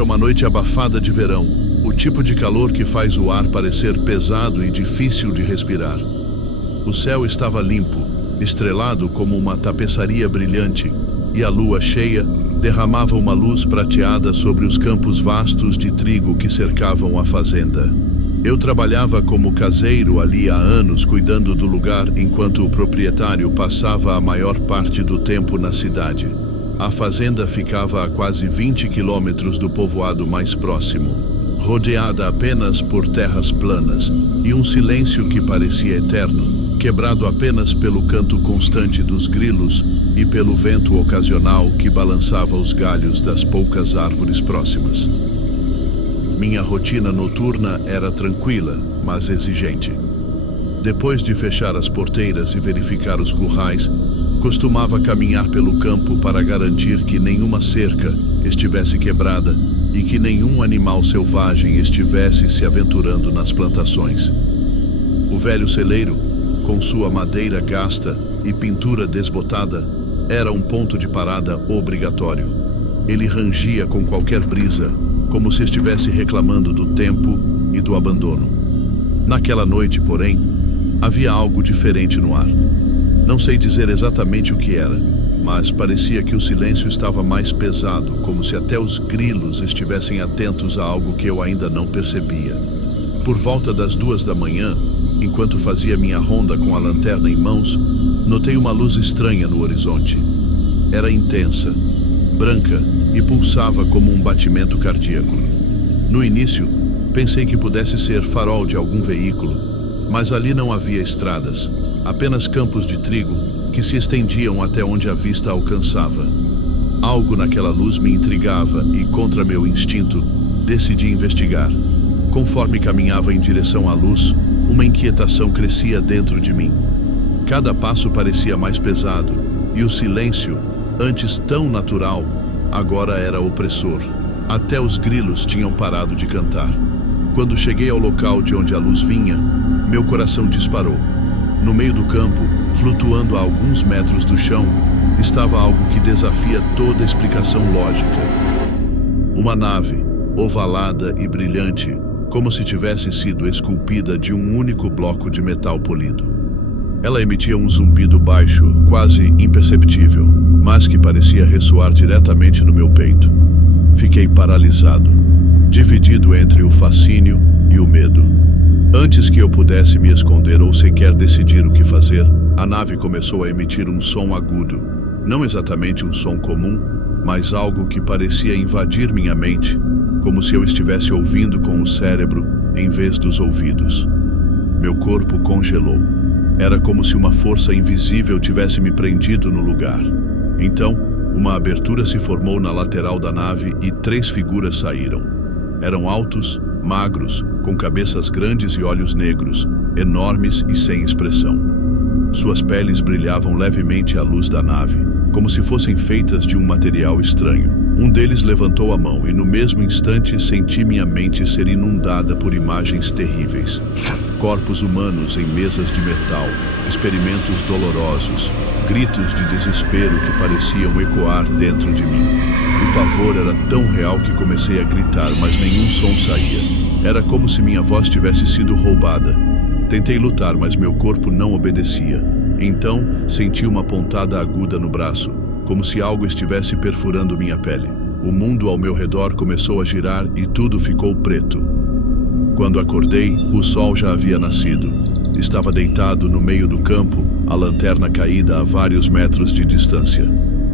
Era uma noite abafada de verão, o tipo de calor que faz o ar parecer pesado e difícil de respirar. O céu estava limpo, estrelado como uma tapeçaria brilhante, e a lua cheia derramava uma luz prateada sobre os campos vastos de trigo que cercavam a fazenda. Eu trabalhava como caseiro ali há anos, cuidando do lugar enquanto o proprietário passava a maior parte do tempo na cidade. A fazenda ficava a quase 20 quilômetros do povoado mais próximo, rodeada apenas por terras planas e um silêncio que parecia eterno, quebrado apenas pelo canto constante dos grilos e pelo vento ocasional que balançava os galhos das poucas árvores próximas. Minha rotina noturna era tranquila, mas exigente. Depois de fechar as porteiras e verificar os currais, costumava caminhar pelo campo para garantir que nenhuma cerca estivesse quebrada e que nenhum animal selvagem estivesse se aventurando nas plantações. O velho celeiro, com sua madeira gasta e pintura desbotada, era um ponto de parada obrigatório. Ele rangia com qualquer brisa, como se estivesse reclamando do tempo e do abandono. Naquela noite, porém, havia algo diferente no ar. Não sei dizer exatamente o que era, mas parecia que o silêncio estava mais pesado, como se até os grilos estivessem atentos a algo que eu ainda não percebia. Por volta das 2 da manhã, enquanto fazia minha ronda com a lanterna em mãos, notei uma luz estranha no horizonte. Era intensa, branca e pulsava como um batimento cardíaco. No início, pensei que pudesse ser farol de algum veículo, mas ali não havia estradas, apenas campos de trigo que se estendiam até onde a vista alcançava. Algo naquela luz me intrigava e, contra meu instinto, decidi investigar. Conforme caminhava em direção à luz, uma inquietação crescia dentro de mim. Cada passo parecia mais pesado, e o silêncio, antes tão natural, agora era opressor. Até os grilos tinham parado de cantar. Quando cheguei ao local de onde a luz vinha, meu coração disparou. No meio do campo, flutuando a alguns metros do chão, estava algo que desafia toda explicação lógica. Uma nave, ovalada e brilhante, como se tivesse sido esculpida de um único bloco de metal polido. Ela emitia um zumbido baixo, quase imperceptível, mas que parecia ressoar diretamente no meu peito. Fiquei paralisado, dividido entre o fascínio e o medo. Antes que eu pudesse me esconder ou sequer decidir o que fazer, a nave começou a emitir um som agudo. Não exatamente um som comum, mas algo que parecia invadir minha mente, como se eu estivesse ouvindo com o cérebro em vez dos ouvidos. Meu corpo congelou. Era como se uma força invisível tivesse me prendido no lugar. Então, uma abertura se formou na lateral da nave e 3 figuras saíram. Eram altos, magros, com cabeças grandes e olhos negros, enormes e sem expressão. Suas peles brilhavam levemente à luz da nave, como se fossem feitas de um material estranho. Um deles levantou a mão e no mesmo instante senti minha mente ser inundada por imagens terríveis. Corpos humanos em mesas de metal, experimentos dolorosos, gritos de desespero que pareciam ecoar dentro de mim. O pavor era tão real que comecei a gritar, mas nenhum som saía. Era como se minha voz tivesse sido roubada. Tentei lutar, mas meu corpo não obedecia. Então, senti uma pontada aguda no braço, como se algo estivesse perfurando minha pele. O mundo ao meu redor começou a girar e tudo ficou preto. Quando acordei, o sol já havia nascido. Estava deitado no meio do campo, a lanterna caída a vários metros de distância.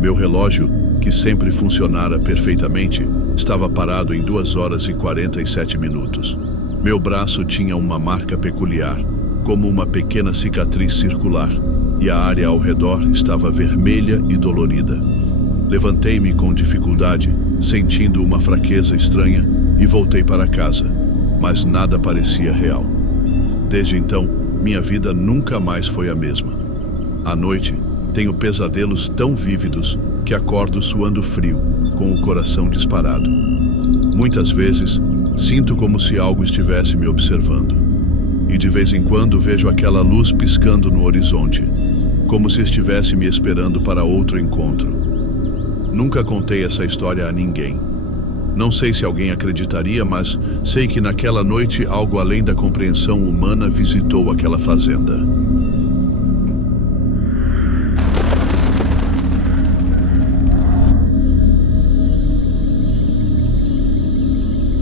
Meu relógio, que sempre funcionara perfeitamente, estava parado em 2 horas e 47 minutos. Meu braço tinha uma marca peculiar, como uma pequena cicatriz circular, e a área ao redor estava vermelha e dolorida. Levantei-me com dificuldade, sentindo uma fraqueza estranha, e voltei para casa, mas nada parecia real. Desde então, minha vida nunca mais foi a mesma. À noite, tenho pesadelos tão vívidos que acordo suando frio, com o coração disparado. Muitas vezes, sinto como se algo estivesse me observando. E de vez em quando vejo aquela luz piscando no horizonte, como se estivesse me esperando para outro encontro. Nunca contei essa história a ninguém. Não sei se alguém acreditaria, mas sei que naquela noite algo além da compreensão humana visitou aquela fazenda.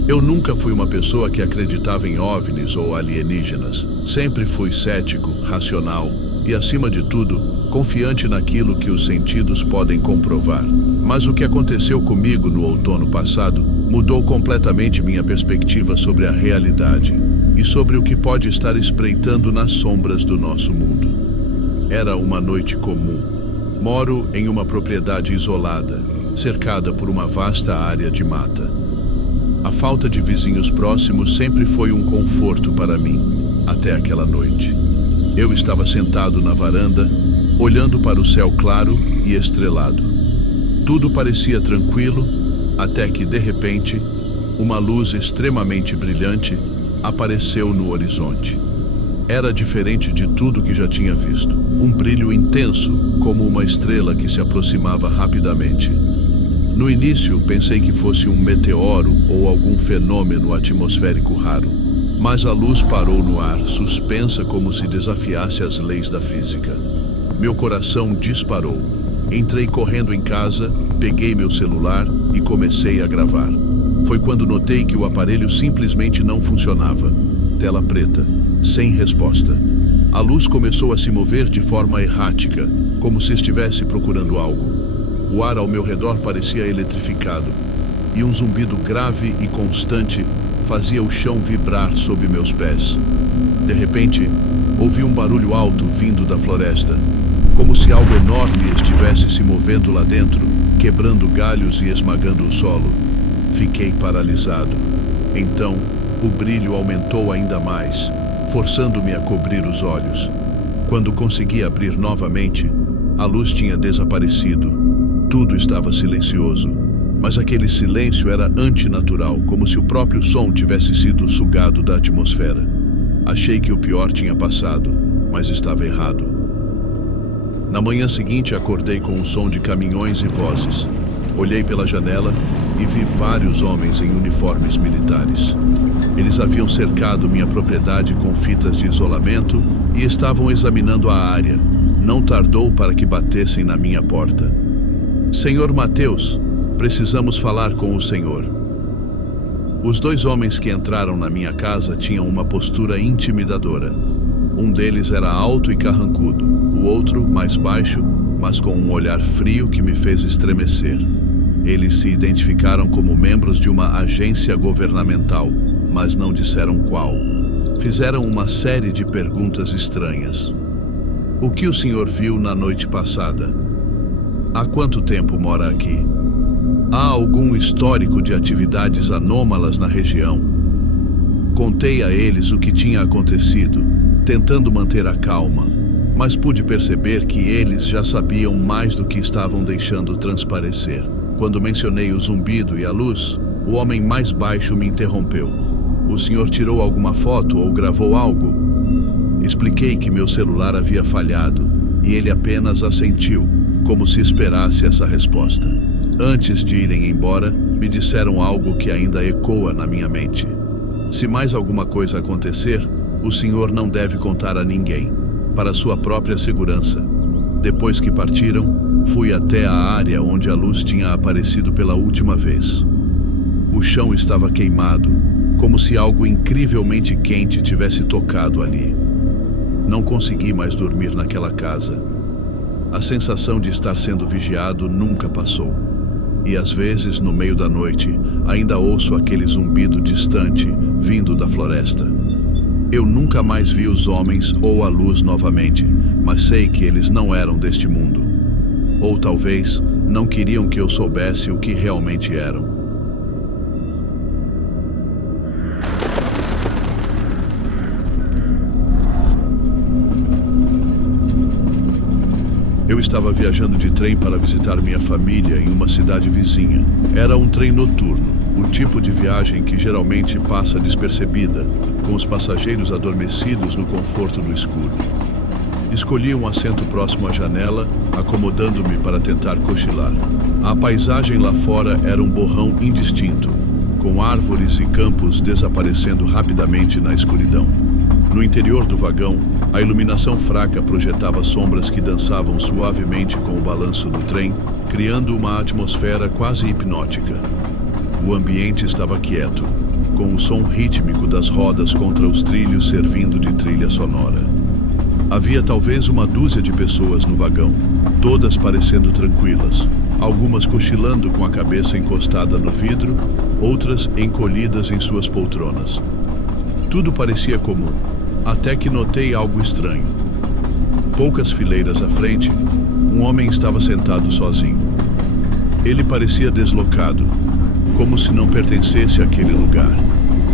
Eu nunca fui uma pessoa que acreditava em OVNIs ou alienígenas. Sempre fui cético, racional e, acima de tudo, confiante naquilo que os sentidos podem comprovar. Mas o que aconteceu comigo no outono passado mudou completamente minha perspectiva sobre a realidade e sobre o que pode estar espreitando nas sombras do nosso mundo. Era uma noite comum. Moro em uma propriedade isolada, cercada por uma vasta área de mata. A falta de vizinhos próximos sempre foi um conforto para mim, até aquela noite. Eu estava sentado na varanda, olhando para o céu claro e estrelado. Tudo parecia tranquilo, até que, de repente, uma luz extremamente brilhante apareceu no horizonte. Era diferente de tudo que já tinha visto. Um brilho intenso, como uma estrela que se aproximava rapidamente. No início, pensei que fosse um meteoro ou algum fenômeno atmosférico raro. Mas a luz parou no ar, suspensa como se desafiasse as leis da física. Meu coração disparou. Entrei correndo em casa, peguei meu celular e comecei a gravar. Foi quando notei que o aparelho simplesmente não funcionava. Tela preta, sem resposta. A luz começou a se mover de forma errática, como se estivesse procurando algo. O ar ao meu redor parecia eletrificado, e um zumbido grave e constante fazia o chão vibrar sob meus pés. De repente, ouvi um barulho alto vindo da floresta, como se algo enorme estivesse se movendo lá dentro, quebrando galhos e esmagando o solo. Fiquei paralisado. Então, o brilho aumentou ainda mais, forçando-me a cobrir os olhos. Quando consegui abrir novamente, a luz tinha desaparecido. Tudo estava silencioso, mas aquele silêncio era antinatural, como se o próprio som tivesse sido sugado da atmosfera. Achei que o pior tinha passado, mas estava errado. Na manhã seguinte, acordei com um som de caminhões e vozes. Olhei pela janela e vi vários homens em uniformes militares. Eles haviam cercado minha propriedade com fitas de isolamento e estavam examinando a área. Não tardou para que batessem na minha porta. Senhor Mateus, precisamos falar com o senhor. Os dois homens que entraram na minha casa tinham uma postura intimidadora. Um deles era alto e carrancudo, o outro mais baixo, mas com um olhar frio que me fez estremecer. Eles se identificaram como membros de uma agência governamental, mas não disseram qual. Fizeram uma série de perguntas estranhas. O que o senhor viu na noite passada? Há quanto tempo mora aqui? Há algum histórico de atividades anômalas na região? Contei a eles o que tinha acontecido, tentando manter a calma, mas pude perceber que eles já sabiam mais do que estavam deixando transparecer. Quando mencionei o zumbido e a luz, o homem mais baixo me interrompeu. O senhor tirou alguma foto ou gravou algo? Expliquei que meu celular havia falhado e ele apenas assentiu, como se esperasse essa resposta. Antes de irem embora, me disseram algo que ainda ecoa na minha mente. Se mais alguma coisa acontecer, o senhor não deve contar a ninguém, para sua própria segurança. Depois que partiram, fui até a área onde a luz tinha aparecido pela última vez. O chão estava queimado, como se algo incrivelmente quente tivesse tocado ali. Não consegui mais dormir naquela casa. A sensação de estar sendo vigiado nunca passou. E às vezes, no meio da noite, ainda ouço aquele zumbido distante vindo da floresta. Eu nunca mais vi os homens ou a luz novamente, mas sei que eles não eram deste mundo. Ou talvez não queriam que eu soubesse o que realmente eram. Eu estava viajando de trem para visitar minha família em uma cidade vizinha. Era um trem noturno, o tipo de viagem que geralmente passa despercebida, com os passageiros adormecidos no conforto do escuro. Escolhi um assento próximo à janela, acomodando-me para tentar cochilar. A paisagem lá fora era um borrão indistinto, com árvores e campos desaparecendo rapidamente na escuridão. No interior do vagão, a iluminação fraca projetava sombras que dançavam suavemente com o balanço do trem, criando uma atmosfera quase hipnótica. O ambiente estava quieto, com o som rítmico das rodas contra os trilhos servindo de trilha sonora. Havia talvez uma dúzia de pessoas no vagão, todas parecendo tranquilas, algumas cochilando com a cabeça encostada no vidro, outras encolhidas em suas poltronas. Tudo parecia comum, até que notei algo estranho. Poucas fileiras à frente, um homem estava sentado sozinho. Ele parecia deslocado, como se não pertencesse àquele lugar.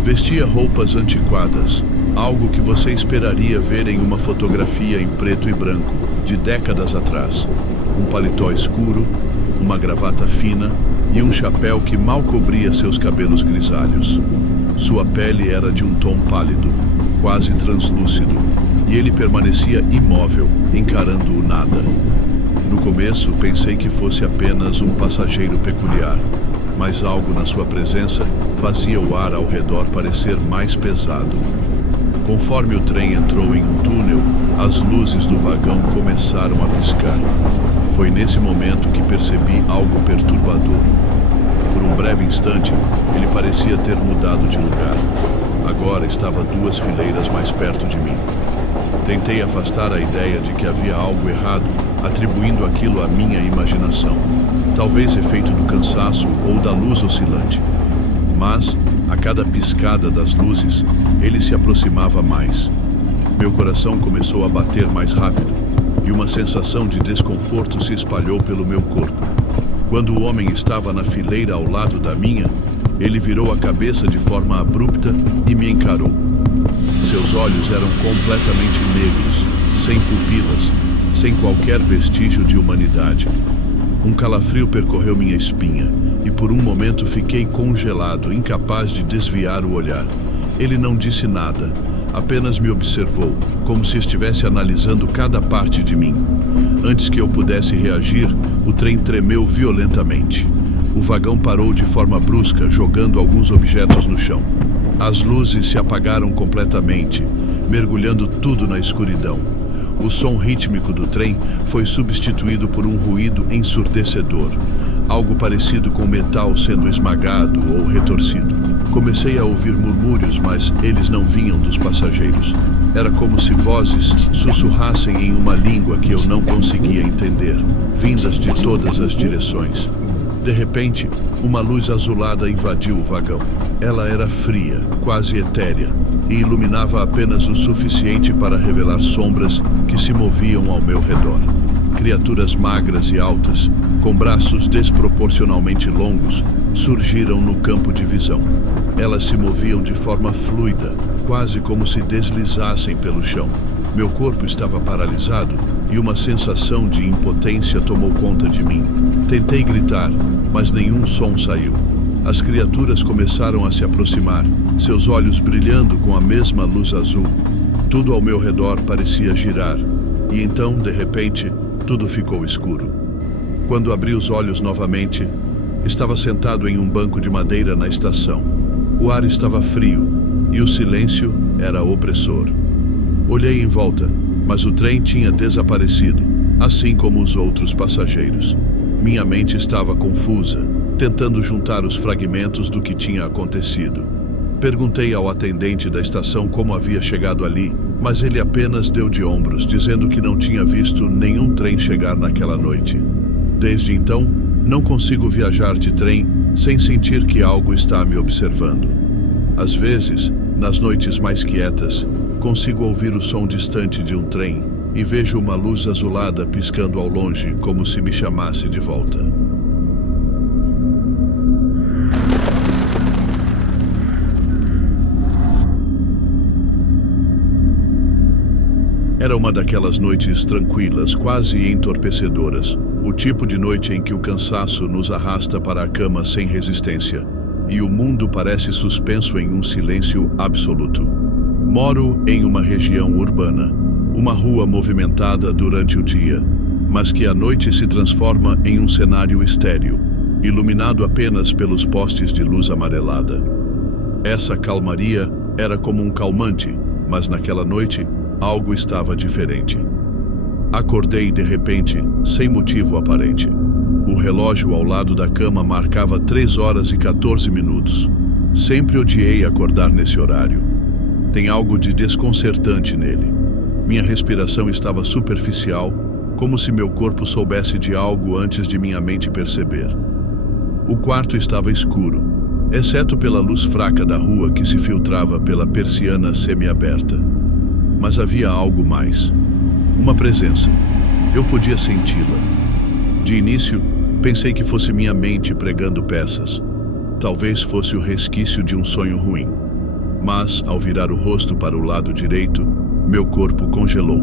Vestia roupas antiquadas, algo que você esperaria ver em uma fotografia em preto e branco, de décadas atrás. Um paletó escuro, uma gravata fina e um chapéu que mal cobria seus cabelos grisalhos. Sua pele era de um tom pálido, quase translúcido, e ele permanecia imóvel, encarando o nada. No começo, pensei que fosse apenas um passageiro peculiar, mas algo na sua presença fazia o ar ao redor parecer mais pesado. Conforme o trem entrou em um túnel, as luzes do vagão começaram a piscar. Foi nesse momento que percebi algo perturbador. Por um breve instante, ele parecia ter mudado de lugar. Agora estava 2 fileiras mais perto de mim. Tentei afastar a ideia de que havia algo errado, atribuindo aquilo à minha imaginação. Talvez efeito do cansaço ou da luz oscilante. Mas, a cada piscada das luzes, ele se aproximava mais. Meu coração começou a bater mais rápido e uma sensação de desconforto se espalhou pelo meu corpo. Quando o homem estava na fileira ao lado da minha, ele virou a cabeça de forma abrupta e me encarou. Seus olhos eram completamente negros, sem pupilas, sem qualquer vestígio de humanidade. Um calafrio percorreu minha espinha e por um momento fiquei congelado, incapaz de desviar o olhar. Ele não disse nada, apenas me observou, como se estivesse analisando cada parte de mim. Antes que eu pudesse reagir, o trem tremeu violentamente. O vagão parou de forma brusca, jogando alguns objetos no chão. As luzes se apagaram completamente, mergulhando tudo na escuridão. O som rítmico do trem foi substituído por um ruído ensurdecedor, algo parecido com metal sendo esmagado ou retorcido. Comecei a ouvir murmúrios, mas eles não vinham dos passageiros. Era como se vozes sussurrassem em uma língua que eu não conseguia entender, vindas de todas as direções. De repente, uma luz azulada invadiu o vagão. Ela era fria, quase etérea, e iluminava apenas o suficiente para revelar sombras que se moviam ao meu redor. Criaturas magras e altas, com braços desproporcionalmente longos, surgiram no campo de visão. Elas se moviam de forma fluida, quase como se deslizassem pelo chão. Meu corpo estava paralisado e uma sensação de impotência tomou conta de mim. Tentei gritar, mas nenhum som saiu. As criaturas começaram a se aproximar, seus olhos brilhando com a mesma luz azul. Tudo ao meu redor parecia girar, e então, de repente, tudo ficou escuro. Quando abri os olhos novamente, estava sentado em um banco de madeira na estação. O ar estava frio e o silêncio era opressor. Olhei em volta, mas o trem tinha desaparecido, assim como os outros passageiros. Minha mente estava confusa, tentando juntar os fragmentos do que tinha acontecido. Perguntei ao atendente da estação como havia chegado ali, mas ele apenas deu de ombros, dizendo que não tinha visto nenhum trem chegar naquela noite. Desde então, não consigo viajar de trem sem sentir que algo está me observando. Às vezes, nas noites mais quietas, consigo ouvir o som distante de um trem e vejo uma luz azulada piscando ao longe como se me chamasse de volta. Era uma daquelas noites tranquilas, quase entorpecedoras, o tipo de noite em que o cansaço nos arrasta para a cama sem resistência e o mundo parece suspenso em um silêncio absoluto. Moro em uma região urbana, uma rua movimentada durante o dia, mas que à noite se transforma em um cenário estéril. iluminado apenas pelos postes de luz amarelada. Essa calmaria era como um calmante, mas naquela noite algo estava diferente. Acordei de repente, sem motivo aparente. O relógio ao lado da cama marcava 3h14. Sempre odiei acordar nesse horário. Tem algo de desconcertante nele. Minha respiração estava superficial, como se meu corpo soubesse de algo antes de minha mente perceber. O quarto estava escuro, exceto pela luz fraca da rua que se filtrava pela persiana semiaberta. Mas havia algo mais. Uma presença. Eu podia senti-la. De início, pensei que fosse minha mente pregando peças. Talvez fosse o resquício de um sonho ruim. Mas, ao virar o rosto para o lado direito, meu corpo congelou.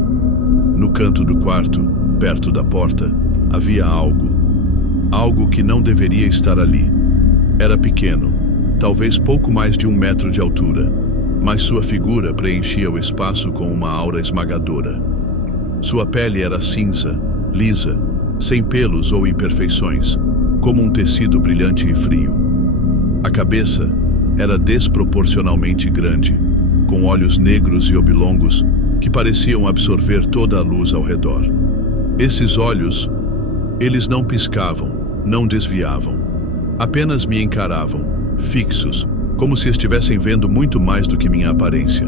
No canto do quarto, perto da porta, havia algo. Algo que não deveria estar ali. Era pequeno, talvez pouco mais de 1 metro de altura, mas sua figura preenchia o espaço com uma aura esmagadora. Sua pele era cinza, lisa, sem pelos ou imperfeições, como um tecido brilhante e frio. A cabeça era desproporcionalmente grande, com olhos negros e oblongos que pareciam absorver toda a luz ao redor. Esses olhos, eles não piscavam, não desviavam. Apenas me encaravam, fixos, como se estivessem vendo muito mais do que minha aparência.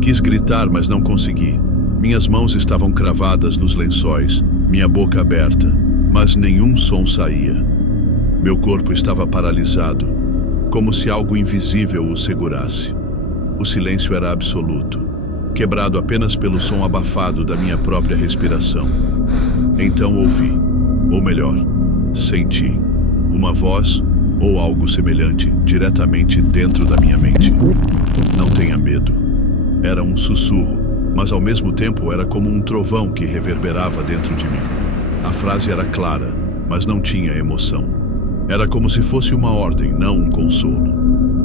Quis gritar, mas não consegui. Minhas mãos estavam cravadas nos lençóis, minha boca aberta, mas nenhum som saía. Meu corpo estava paralisado, como se algo invisível o segurasse. O silêncio era absoluto, quebrado apenas pelo som abafado da minha própria respiração. Então ouvi, ou melhor, senti, uma voz ou algo semelhante diretamente dentro da minha mente. Não tenha medo. Era um sussurro, mas ao mesmo tempo era como um trovão que reverberava dentro de mim. A frase era clara, mas não tinha emoção. Era como se fosse uma ordem, não um consolo.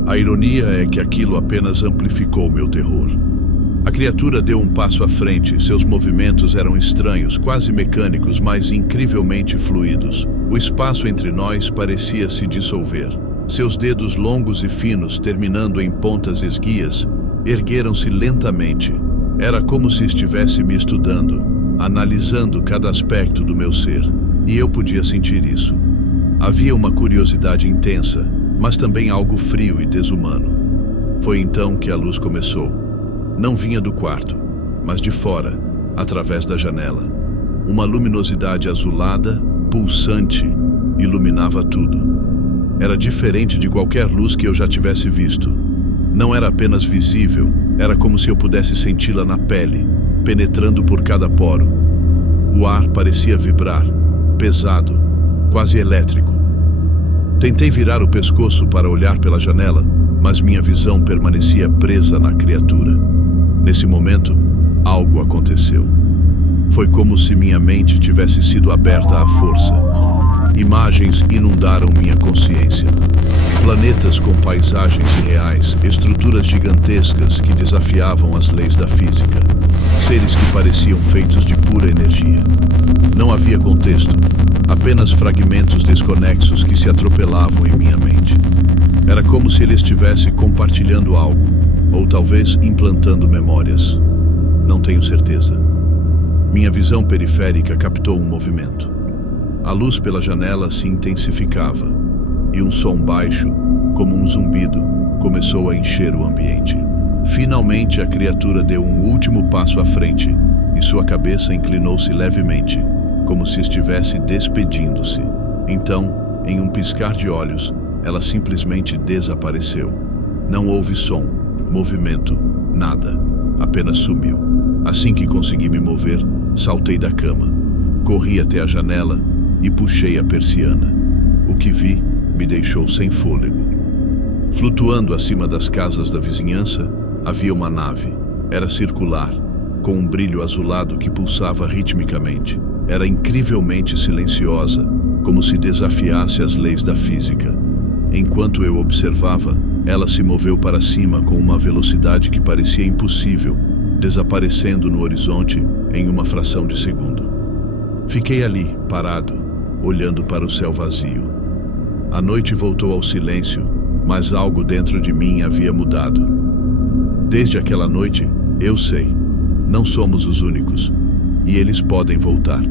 A ironia é que aquilo apenas amplificou meu terror. A criatura deu um passo à frente, seus movimentos eram estranhos, quase mecânicos, mas incrivelmente fluidos. O espaço entre nós parecia se dissolver. Seus dedos longos e finos, terminando em pontas esguias, ergueram-se lentamente. Era como se estivesse me estudando, analisando cada aspecto do meu ser, e eu podia sentir isso. Havia uma curiosidade intensa, mas também algo frio e desumano. Foi então que a luz começou. Não vinha do quarto, mas de fora, através da janela. Uma luminosidade azulada, pulsante, iluminava tudo. Era diferente de qualquer luz que eu já tivesse visto. Não era apenas visível, era como se eu pudesse senti-la na pele, penetrando por cada poro. O ar parecia vibrar, pesado, quase elétrico. Tentei virar o pescoço para olhar pela janela, mas minha visão permanecia presa na criatura. Nesse momento, algo aconteceu. Foi como se minha mente tivesse sido aberta à força. Imagens inundaram minha consciência. Planetas com paisagens irreais, estruturas gigantescas que desafiavam as leis da física. Seres que pareciam feitos de pura energia. Não havia contexto, apenas fragmentos desconexos que se atropelavam em minha mente. Era como se ele estivesse compartilhando algo, ou talvez implantando memórias. Não tenho certeza. Minha visão periférica captou um movimento. A luz pela janela se intensificava, e um som baixo, como um zumbido, começou a encher o ambiente. Finalmente a criatura deu um último passo à frente, e sua cabeça inclinou-se levemente, como se estivesse despedindo-se. Então, em um piscar de olhos, ela simplesmente desapareceu. Não houve som, movimento, nada. Apenas sumiu. Assim que consegui me mover, saltei da cama. Corri até a janela e puxei a persiana. O que vi me deixou sem fôlego. Flutuando acima das casas da vizinhança, havia uma nave. Era circular, com um brilho azulado que pulsava ritmicamente. Era incrivelmente silenciosa, como se desafiasse as leis da física. Enquanto eu observava, ela se moveu para cima com uma velocidade que parecia impossível, desaparecendo no horizonte em uma fração de segundo. Fiquei ali, parado, olhando para o céu vazio. A noite voltou ao silêncio, mas algo dentro de mim havia mudado. Desde aquela noite, eu sei, não somos os únicos, e eles podem voltar.